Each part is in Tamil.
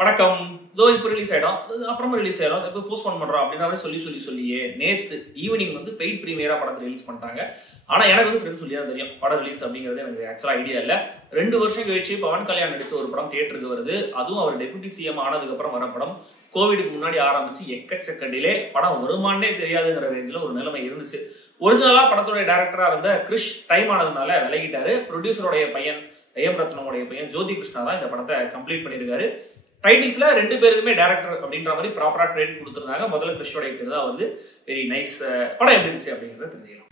வணக்கம். இதோ இப்போ ரிலீஸ் ஆயிடும், அப்புறமா ரிலீஸ் ஆயிடும், இப்போ போஸ்ட்போன் பண்றோம் அப்படின்ற சொல்லியே நேத்து ஈவினிங் வந்து பெய்ட் பிரீமியரா படத்தை ரிலீஸ் பண்ணிட்டாங்க. ஆனா எனக்கு வந்து ஃப்ரெண்ட்ஸ் சொல்லி தான் தெரியும் படம் ரிலீஸ் அப்படிங்கிறது எனக்கு ஆக்சுவலா ஐடியா இல்ல. 2 வருஷம் கழிச்சு பவன் கல்யாண் நடிச்ச ஒரு படம் தியேட்டருக்கு வருது. அதுவும் அவர் டெபுட்டி சிஎம் ஆனதுக்கு அப்புறம் வர படம். கோவிடுக்கு முன்னாடி ஆரம்பிச்சு எக்கச்சக்க டிலே, படம் வருமானே தெரியாதுங்கிற ரேஞ்சில் ஒரு நிலைமை இருந்துச்சு. ஒரிஜினலா படத்துடைய டைரக்டரா இருந்த கிறிஷ் டைம் ஆனதுனால விலகிட்டாரு. ப்ரொடியூசருடைய பையன் AM ரத்னமுடைய பையன் ஜோதி கிருஷ்ணா தான் இந்த படத்தை கம்ப்ளீட் பண்ணியிருக்காரு. டைட்டில்ஸ்ல 2 பேருக்குமே டைரக்டர் அப்படின்ற மாதிரி ப்ராப்பரா கிரெடிட் கொடுத்துருந்தாங்க. முதல்ல கிறிஷோடைய பேர் தான் வந்து வெரி நைஸ். படம் எப்படி இருந்துச்சு அப்படிங்கிறத தெரிஞ்சுக்கலாம்.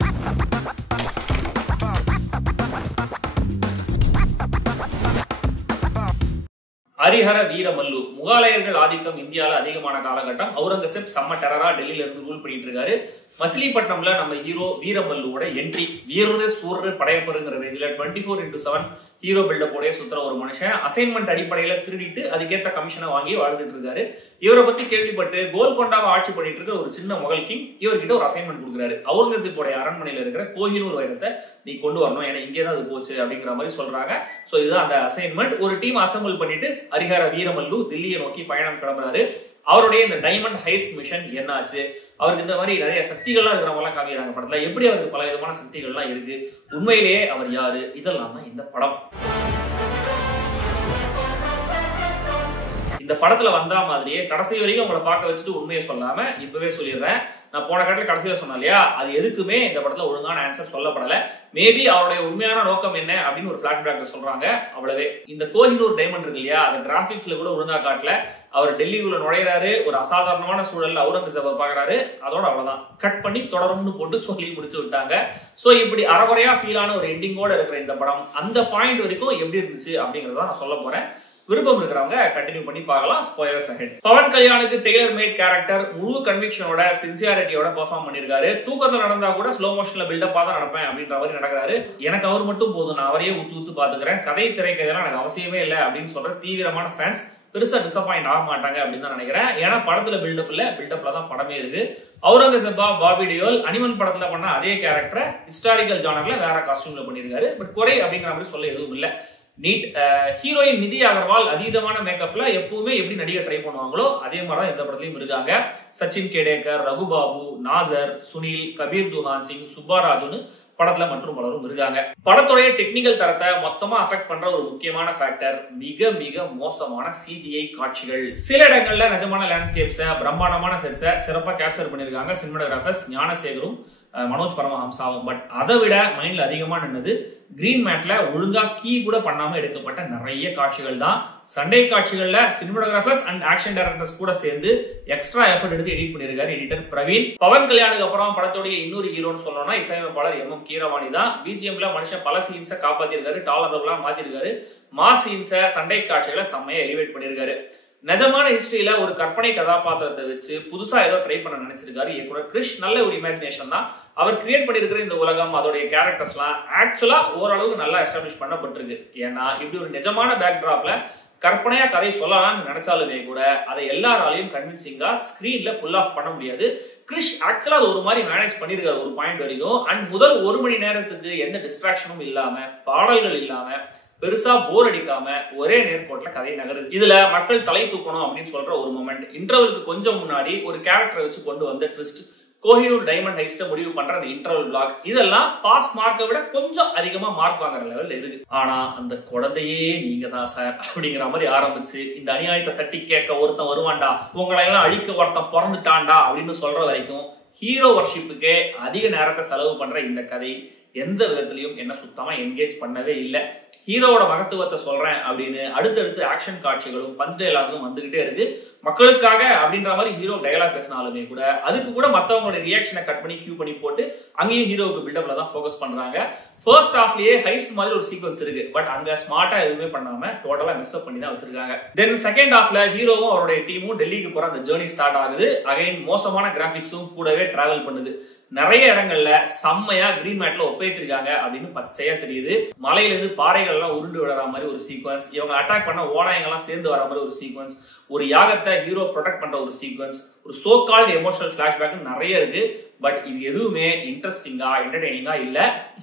ஹரிஹர வீரமல்லு. முகாலயர்கள் ஆதிக்கம் இந்தியாவில் அதிகமான காலகட்டம். அவுரங்கசீப் செம்ம டெரரா டெல்லியில இருந்து ரூல் பண்ணிட்டு இருக்காரு. மச்சிலிப்பட்டினம்ல நம்ம ஹீரோ வீரமல்லுவோட என்ட்ரி. வீரரு சூர்ரு படையப்பருங்கிற ரேஞ்சில் 24x7 ஹீரோ பில்டப்போடைய சுத்துற ஒரு மனுஷன். அசைன்மெண்ட் அடிப்படையில திருடிட்டு அதுக்கேற்ற கமிஷனை வாங்கி வாழ்ந்துட்டு இருக்காரு. இவரை பத்தி கேள்விப்பட்டு கோல்கொண்டாவை ஆட்சி பண்ணிட்டு இருக்க ஒரு சின்ன முகல் கிங் இவர்கிட்ட ஒரு அசைன்மெண்ட் கொடுக்குறாரு. அவுரங்கசீப்போடைய அரண்மனையில இருக்கிற கோஹினூர் வைரத்தை நீ கொண்டு வரணும், ஏன்னா இங்கேதான் அது போச்சு அப்படிங்கிற மாதிரி சொல்றாங்க. சோ இதுதான் அந்த அசைன்மெண்ட். ஒரு டீம் அசம்பிள் பண்ணிட்டு ஹரிஹர வீரமல்லு தில்லியை நோக்கி பயணம் கிளம்புறாரு. அவருடைய இந்த டைமண்ட் ஹைஸ்ட் மிஷன் என்னாச்சு, அவருக்கு இந்த மாதிரி நிறைய சக்திகள்லாம் இருக்கிறவங்கலாம் காமிக்கிறாங்க படத்துல. எப்படி அவருக்கு பல விதமான சக்திகள்லாம் இருக்கு, உண்மையிலேயே அவர் யாரு, இதெல்லாம் தான் இந்த படம். இந்த படத்துல வந்தா மாதிரியே கடைசி வரைக்கும் உங்களை பார்க்க வச்சுட்டு உண்மையை சொல்லாம இப்பவே சொல்லிடுறேன். நான் போன கட்டத்துல கடைசியில சொன்னேன் இல்லையா, அது எதுக்குமே இந்த படத்துல ஒழுங்கான ஆன்சர் சொல்லப்படல. மேபி அவருடைய உண்மையான நோக்கம் என்ன அப்படின்னு ஒரு பிளாஷ்பேக்ல சொல்றாங்க, அவ்வளவே. இந்த கோஹினூர் டைமண்ட் இருக்கு இல்லையா, அந்த கிராபிக்ஸ்ல கூட ஒழுங்கா காட்டல. அவர் டெல்லிக்குள்ள நுழையிறாரு, ஒரு அசாதாரணமான சூழல்ல அவுரங்கசீப்பை பாக்குறாரு, அதோட அவ்வளவுதான். கட் பண்ணி தொடரும்னு போட்டு சொல்லி முடிச்சு விட்டாங்க. சோ இப்படி அறகுறையா ஃபீலான ஒரு எண்டிங்கோட இருக்கிற இந்த படம் அந்த பாயிண்ட் வரைக்கும் எப்படி இருந்துச்சு அப்படிங்கறத நான் சொல்ல போறேன். விருப்பம் இருக்கிறவங்க கண்டினியூ பண்ணி பார்க்கலாம். Spoilers ahead. பவன் கல்யாணுக்கு டெய்லர் மேட் கேரக்டர் முழு கன்விக்ஷனோட சின்சியாரிட்டியோட பெர்ஃபார்ம் பண்ணிருக்காரு. தூக்கத்துல நடந்தா கூட ஸ்லோ மோஷன்ல பில்டப்பா தான் நடப்பேன் அப்படின்ற மாதிரி நடக்கிறாரு. எனக்கு அவர் மட்டும் போதும், நான் அவரையே ஊத்து பாத்துக்கிறேன், கதை திரைக்கதையெல்லாம் எனக்கு அவசியமே இல்லை அப்படின்னு சொல்ற தீவிரமான ஃபேன்ஸ் பெருசா டிசப்பாயிண்ட் ஆக மாட்டாங்க அப்படின்னு தான் நினைக்கிறேன். ஏன்னா படத்துல பில்டப்ல தான் படமே இருக்கு. அவுரங்கசீப்பா பாபி டியோல் அனிமன் படத்துல பண்ண அதே கேரக்டரை ஹிஸ்டாரிக்கல் ஜானர்ல வேற காஸ்டியூம்ல பண்ணிருக்காரு. பட் குறை அப்படிங்கிற மாதிரி சொல்ல எதுவும் இல்லை. நீட். ஹீரோயின் நிதி அகர்வால் அதீதமான மேக்கப்ல எப்பவுமே எப்படி நடிகை ட்ரை பண்ணுவாங்களோ அதே மாதிரிதான் இந்த படத்துலயும் இருக்காங்க. சச்சின் கேடேக்கர், ரகுபாபு, நாசர், சுனில், கபீர் துஹான் சிங், சுப்பாராஜுன்னு படத்துல மற்றும் பலரும் இருக்காங்க. படத்துடைய டெக்னிக்கல் தரத்தை மொத்தமா அஃபெக்ட் பண்ற ஒரு முக்கியமான ஃபேக்டர் மிக மிக மோசமான CGI காட்சிகள். சில இடங்கள்ல நிஜமான லேண்ட்ஸ்கேப்ஸ, பிரம்மாண்டமான செட்ஸை சிறப்பா கேப்சர் பண்ணிருக்காங்க சினிமாட்டோகிராஃபர்ஸ் ஞானசேகரும் மனோஜ் பரமஹம்சாவும். பட் அதை விட மைண்ட்ல அதிகமா நின்னது கிரீன் மேட்ல ஒழுங்கா கீ கூட பண்ணாம எடுக்கப்பட்ட நிறைய காட்சிகள் தான். சண்டே காட்சிகள்ல சினிமாட்டோகிராஃபர்ஸ் அண்ட் ஆக்ஷன் டைரக்டர்ஸ் கூட சேர்ந்து எக்ஸ்ட்ரா எஃபர்ட் எடுத்து எடிட் பண்ணிருக்காரு எடிட்டர் பிரவீன். பவன் கல்யாணுக்கு அப்புறம் படத்தோடைய இன்னொரு ஹீரோன்னு சொல்லணும்னா இசையமைப்பாளர் MM கீரவாணி தான். BGMல மனுஷன் பல சீன்ஸை காப்பாத்திருக்காரு, டாலரபிளா மாத்திருக்காரு. மாஸ் சீன்ஸை, சண்டை காட்சிகளை செம்மையா எலிவேட் பண்ணிருக்காரு. நிஜமான ஹிஸ்டரியில ஒரு கற்பனை கதாபாத்திரத்தை வச்சு புதுசா ஏதோ ட்ரை பண்ண நினைச்சிருக்காரு இயக்குனர் கிறிஷ். நல்ல ஒரு இமேஜினேஷன் தான். அவர் கிரியேட் பண்ணிருக்கிற இந்த உலகம், அதோடைய கேரக்டர்ஸ்லாம் ஆக்சுவலா ஓரளவுக்கு நல்லா எஸ்டாப்ளிஷ் பண்ணப்பட்டிருக்கு. ஏன்னா இப்படி ஒரு நிஜமான பேக்டிராப்ல கற்பனையா கதை சொல்லலாம்னு நினைச்சாலுமே கூட அதை எல்லாராலையும் கன்வின்சிங்கா ஸ்கிரீன்ல புல் ஆஃப் பண்ண முடியாது. கிறிஷ் ஆக்சுவலா அது ஒரு மாதிரி மேனேஜ் பண்ணிருக்காரு ஒரு பாயிண்ட் வரைக்கும். அண்ட் முதல் 1 மணி நேரத்துக்கு எந்த டிஸ்ட்ராக்ஷனும் இல்லாம, பாடல்கள் இல்லாம, பெருசா போர் அடிக்காம ஒரே நேர்கோட்டில் கதை நகருது. இதுல மக்கள் தலை தூக்கணும் அப்படின்னு சொல்ற ஒரு மொமெண்ட், இன்டர்வலுக்கு கொஞ்சம் முன்னாடி ஒரு கேரக்டரை வச்சு கொண்டு வந்த ட்விஸ்ட், கோஹினூர் டைமண்ட் ஹைஸ்ட முடிவு பண்ற அந்த இன்டர்வல் பிளாக், இதெல்லாம் பாஸ் மார்க்கை விட கொஞ்சம் அதிகமா மார்க் வாங்குற லெவல்ல இருக்கு. ஆனா அந்த குழந்தையே நீங்க தான் சார் அப்படிங்கிற மாதிரி ஆரம்பிச்சு இந்த அநியாயத்தை தட்டி கேட்க ஒருத்தன் வருவான்டா, உங்களை எல்லாம் அழிக்க ஒருத்தன் பிறந்துட்டான்டா அப்படின்னு சொல்ற வரைக்கும் ஹீரோ வர்ஷிப்புக்கே அதிக நேரத்தை செலவு பண்ற இந்த கதை எந்த விதத்திலையும் என்ன சுத்தமா என்கேஜ் பண்ணவே இல்லை. ஹீரோவோட மகத்துவத்தை சொல்றேன் அப்படின்னு அடுத்தடுத்து ஆக்ஷன் காட்சிகளும் பஞ்ச் டயலாக்ஸும் வந்துகிட்டே இருக்கு. மக்களுக்காக அப்படின்ற மாதிரி ஹீரோ டயலாக் பேசினாலுமே கூட அதுக்கு கூட மற்றவங்களோட ரியாக்ஷனை கட் பண்ணி கியூ பண்ணி போட்டு அங்கேயும் ஹீரோவுக்கு பில்டப்ல தான் ஃபோக்கஸ் பண்றாங்க. ஃபர்ஸ்ட் ஹாஃப்லயே ஹைஸ்ட் மாதிரி ஒரு சீக்வன்ஸ் இருக்கு, பட் அங்க ஸ்மார்ட்டா எதுவுமே பண்ணாம டோட்டலா மிஸ் அப் பண்ணி தான் வச்சிருக்காங்க. தென் செகண்ட் ஹாஃப்ல ஹீரோவும் அவருடைய டீமும் டெல்லிக்கு போற அந்த ஜேர்னி ஸ்டார்ட் ஆகுது. அகைன் மோசமான கிராபிக்ஸும் கூடவே டிராவல் பண்ணுது. நிறைய இடங்கள்ல செம்மையா கிரீன் மேட்ல ஒப்பேத்திருக்காங்க அப்படின்னு பச்சையா தெரியுது. மலையில இருந்து பாறைகள் எல்லாம் உருண்டு விடுற மாதிரி ஒரு சீக்வன்ஸ், இவங்க அட்டாக் பண்ண ஓநாயங்கள்லாம் சேர்ந்து வர மாதிரி ஒரு சீக்வன்ஸ், ஒரு யாகத்தை ஹீரோ ப்ரொடெக்ட் பண்ற ஒரு சீக்வன்ஸ், ஒரு சோ கால்ட் எமோஷனல் பிளாஷ்பேக் நிறைய இருக்கு. பட் இது எதுவுமே இன்ட்ரெஸ்டிங்கா என்டர்டெய்னிங்கா இல்ல.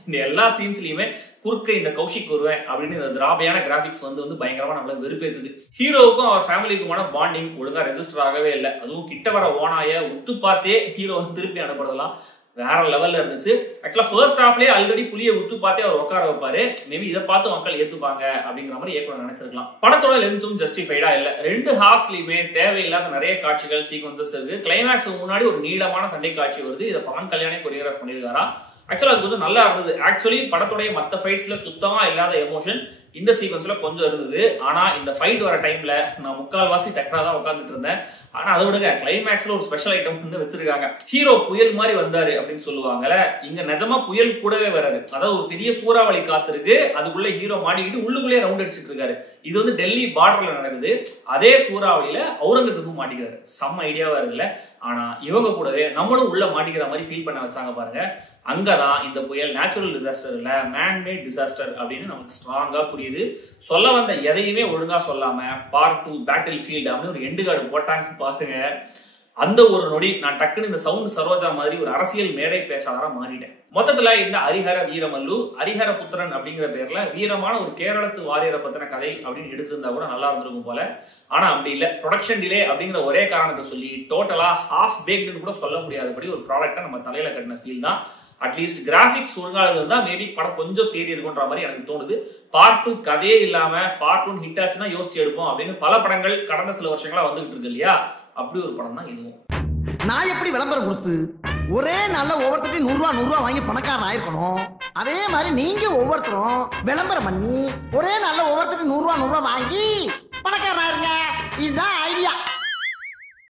இந்த எல்லா சீன்ஸ்லயுமே குறுக்க இந்த கௌஷிக் வருவேன் அப்படின்னு இந்த திராபையான கிராபிக்ஸ் வந்து பயங்கரமா நம்மள வெறுப்பேத்துது. ஹீரோவுக்கும் அவர் ஃபேமிலிக்குமான பாண்டிங் ஒழுங்கா ரெஜிஸ்டர் ஆகவே இல்லை. அதுவும் கிட்ட வர ஓனாய உத்து பார்த்தே ஹீரோ வந்து திருப்பி அனுப்புறதெல்லாம் வேற லெவல்ல இருந்துச்சு. ஆக்சுவலா ஃபர்ஸ்ட் ஹாஃப்லயே ஆல்ரெடி புலியை உத்து பார்த்தே அவர் உட்கார வைப்பாரு. மேபி இதை பார்த்து மக்கள் ஏத்துப்பாங்க அப்படிங்கிற மாதிரி இயக்குனர் நினைச்சிருக்கலாம். படத்தோட லென்த்தும் ஜஸ்டிஃபைடா இல்ல. 2 ஹாஃப்ஸ்லயுமே தேவையில்லாத நிறைய காட்சிகள் சீக்வன்சஸ் இருக்கு. கிளைமேக்ஸ் முன்னாடி ஒரு நீளமான சண்டை காட்சி வருது. இதை பவன் கல்யாணே கொரியோகிராஃப் பண்ணிருக்காரா. ஆக்சுவலா அது கொஞ்சம் நல்லா இருந்தது. ஆக்சுவலி படத்துடைய மற்ற ஃபைட்ஸ்ல சுத்தமா இல்லாத எமோஷன் இந்த சீக்வன்ஸ்ல கொஞ்சம் இருந்தது. ஆனா இந்த ஃபைட் வர டைம்ல நான் முக்கால்வாசி டெக்னா தான் உட்காந்துட்டு இருந்தேன். ஆனா அதை விடுங்க, கிளைமேக்ஸ்ல ஒரு ஸ்பெஷல் ஐட்டம் வச்சிருக்காங்க. ஹீரோ புயல் மாதிரி வந்தாரு அப்படின்னு சொல்லுவாங்கல்ல, இங்க நிஜமா புயல் கூடவே வராது. அதாவது ஒரு பெரிய சூறாவளி காத்து இருக்கு, அதுக்குள்ள ஹீரோ மாட்டிக்கிட்டு உள்ளுக்குள்ளே ரவுண்ட் அடிச்சுட்டு இருக்காரு. இது வந்து டெல்லி பார்டர்ல நடக்குது. அதே சூறாவளியில அவுரங்கசீப்பும் மாட்டிக்கிறாரு. செம்ம ஐடியாவா இருக்குல்ல. ஆனா இவங்க கூடவே நம்மளும் உள்ள மாட்டிக்கிற மாதிரி ஃபீல் பண்ண வச்சாங்க பாருங்க. அங்கதான் இந்த புயல் நேச்சுரல் டிசாஸ்டர் இல்ல, மேன்மேட் டிசாஸ்டர் அப்படின்னு நமக்கு ஸ்ட்ராங்கா புரியுது. சொல்ல வந்த எதையுமே ஒழுங்கா சொல்லாம பார்ட் 2 பேட்டில் ஃபீல்டு அப்படின்னு ஒரு எண்டு கார்டு போட்டாங்க பாருங்க. அந்த ஒரு நொடி நான் டக்குன்னு இந்த சவுண்ட் சரோஜா மாதிரி ஒரு அரசியல் மேடை பேச்சாளரா மாறிட்டேன். மொத்தத்துல இந்த ஹரிஹர வீரமல்லு, ஹரிஹர புத்திரன் அப்படிங்கிற பேர்ல வீரமான ஒரு கேரளத்து வாரியரை பத்தின கதை அப்படின்னு எடுத்திருந்தா கூட நல்லா இருந்திருக்கும் போல. ஆனா அப்படி இல்ல. ப்ரொடக்ஷன் டிலே அப்படிங்கிற ஒரே காரணத்தை சொல்லி டோட்டலா ஹாஃப் பேக்டுன்னு கூட சொல்ல முடியாதபடி ஒரு ப்ராடக்டா நம்ம தலையில கட்டின ஃபீல் தான். அட்லீஸ்ட் கிராபிக்ஸ் ஒழுங்காக இருந்தா மேபி படம் கொஞ்சம் தேறி இருக்குன்ற மாதிரி எனக்கு தோணுது. பார்ட் 2 கதையே இல்லாம பார்ட் 1 ஹிட் ஆச்சுன்னா யோசிச்சு எடுப்போம் அப்படின்னு பல படங்கள் கடந்த சில வருஷங்களா வந்துகிட்டு இருக்கு இல்லையா. அப்படி ஒரு படம் தான் இதுவும். நான் எப்படி விளம்பரம் கொடுத்து ஒரே நாள்ல ஒவ்வொருத்தரையும் 100 ரூபா வாங்கி பணக்காரன் ஆயிருக்கணும், அதே மாதிரி நீங்க ஒவ்வொருத்தரும் விளம்பரம் பண்ணி ஒரே நாள்ல ஒவ்வொருத்தரையும் 100 ரூபா வாங்கி பணக்காரன் ஆயிருங்க. இதுதான் ஐடியா.